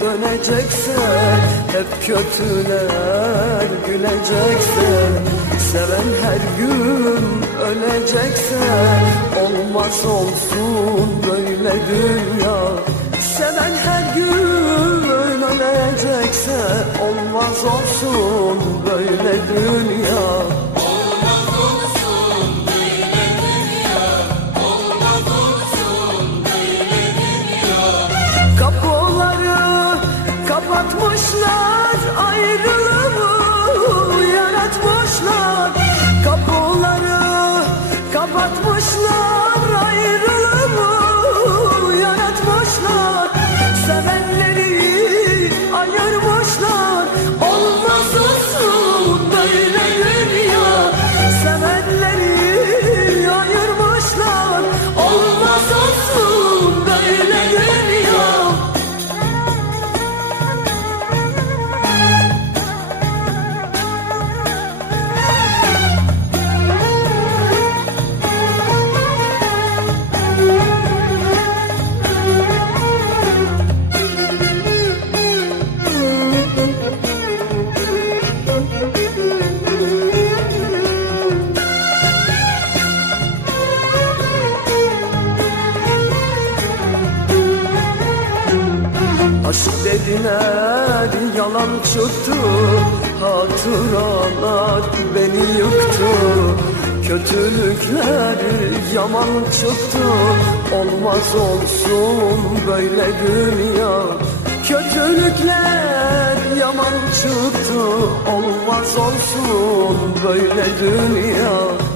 dönecekse Hep kötüler gülecekse Seven her gün ölecekse Olmaz olsun böyle dünya. Seven her gün ölecekse Olmaz olsun böyle dünya kapatmışlar ayrılığı yaratmışlar Kapıları kapatmışlar ayrılığı Aşk dediler yalan çıktı Hatıralar beni yıktı. Kötülükler yaman çıktı Olmaz olsun böyle dünya. Kötülükler yaman çıktı Olmaz olsun böyle dünya